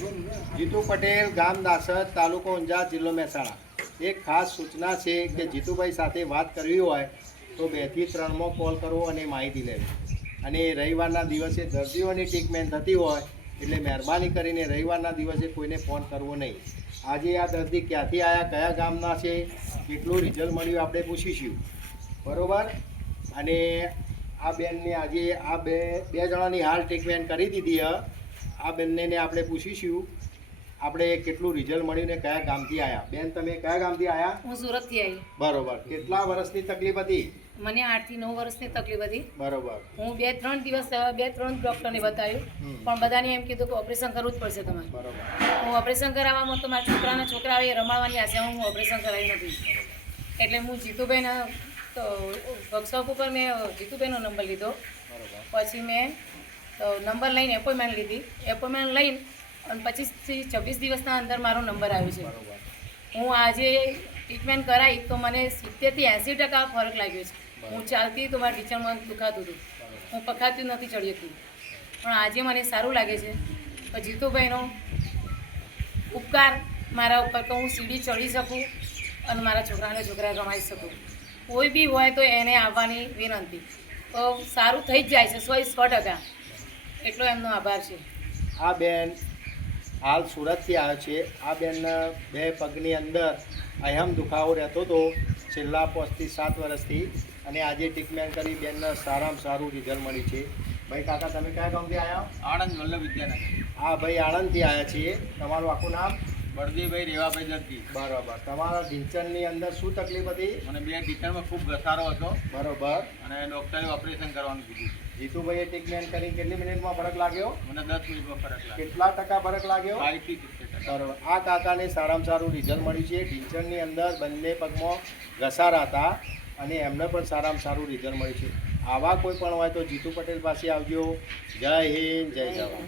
જીતુ પટેલ, ગામ દાસદ, તાલુકો ઊંઝા, જિલ્લો મહેસાણા. એક ખાસ સૂચના છે કે જીતુભાઈ સાથે વાત કરવી હોય તો 2 થી 3 કોલ કરવો અને માહિતી લેવી. અને રવિવારના દિવસે દર્દીઓની ટ્રીટમેન્ટ થતી હોય એટલે મહેરબાની કરીને રવિવારના દિવસે કોઈને ફોન કરવો નહીં. આજે આ દર્દી ક્યાંથી આવ્યા, કયા ગામના છે, કેટલું રિઝલ્ટ મળ્યું આપણે પૂછીશું, બરાબર. અને આ બેનને આજે આ બે જણાની હાલ ટ્રીટમેન્ટ કરી દીધી હ. આ બંનેને આપણે પૂછીશું આપણે કેટલું રિઝલ્ટ મળ્યું ને કયા ગામથી આવ્યા. બેન, તમે કયા ગામથી આવ્યા? હું સુરતથી આવી. બરોબર. કેટલા વર્ષની તકલીફ હતી? મને 8 થી 9 વર્ષની તકલીફ હતી. બરોબર. હું 2-3 ડૉક્ટરને બતાવ્યું, પણ બધાને એમ કીધું કે ઓપરેશન કરવું જ પડશે તમારે. બરોબર. હું ઓપરેશન કરાવવામાં તો મારા છોકરા આવે રમાડવાની આશામાં હું ઓપરેશન કરાવી નથી. એટલે હું જીતુભાઈના વર્કશોપ ઉપર મેં જીતુભાઈનો નંબર લીધો. પછી મેં નંબર લઈને એપોઇન્ટમેન્ટ લીધી. એપોઇન્ટમેન્ટ લઈને અને 25 થી 26 દિવસના અંદર મારો નંબર આવ્યો છે. હું આજે ટ્રીટમેન્ટ કરાવી તો મને 70 થી 80% ફરક લાગ્યો છે. હું ચાલતી તો મારા ઢીંચણમાં દુખાતું હતું, હું પખાતી નથી ચડી શકતી, પણ આજે મને સારું લાગે છે. તો જીતુભાઈનો ઉપકાર મારા ઉપર તો હું સીડી ચડી શકું અને મારા છોકરા રમાડી શકું. કોઈ બી હોય તો એને આવવાની વિનંતી. તો સારું થઈ જ જાય છે 100%. એટલો એમનો આભાર છે. આ બેન હાલ સુરતથી આવ્યો છે. આ બેનના 2 પગની અંદર અહમ દુખાવો રહેતો હતો છેલ્લા 5 થી 7 વર્ષથી, અને આજે ટ્રીટમેન્ટ કરી બેનને સારામાં સારું રિઝલ્ટ મળ્યું છે. ભાઈ, કાકા, તમે કયા ગામથી આવ્યા? આણંદ વલ્લભ વિદ્યાનગર. હા ભાઈ, આણંદથી આવ્યા છીએ. તમારું આખું નામ? બળદેવભાઈ રેવાભાઈ દર્દી. બરાબર. તમારા ઢીંચણની અંદર શું તકલીફ હતી? મને 2 ઢીંચણમાં ખૂબ ઘસારો હતો બરાબર. અને ડૉક્ટરે ઓપરેશન કરવાનું કીધું. જીતુભાઈએ ટ્રીટમેન્ટ કરી કેટલી મિનિટમાં ફરક લાગ્યો? મને 10 મિનિટમાં ફરક લાગ્યો. કેટલા ટકા ફરક લાગ્યો? 40 થી 70%. બરાબર. આ કાકાને સારામાં સારું રિઝલ્ટ મળ્યું છે. ઢીંચણની અંદર બંને પગમાં ઘસારા હતા અને એમને પણ સારામાં સારું રિઝલ્ટ મળ્યું છે. આવા કોઈ પણ હોય તો જીતુ પટેલ પાસે આવજો. જય હિન્દ, જય જવાન.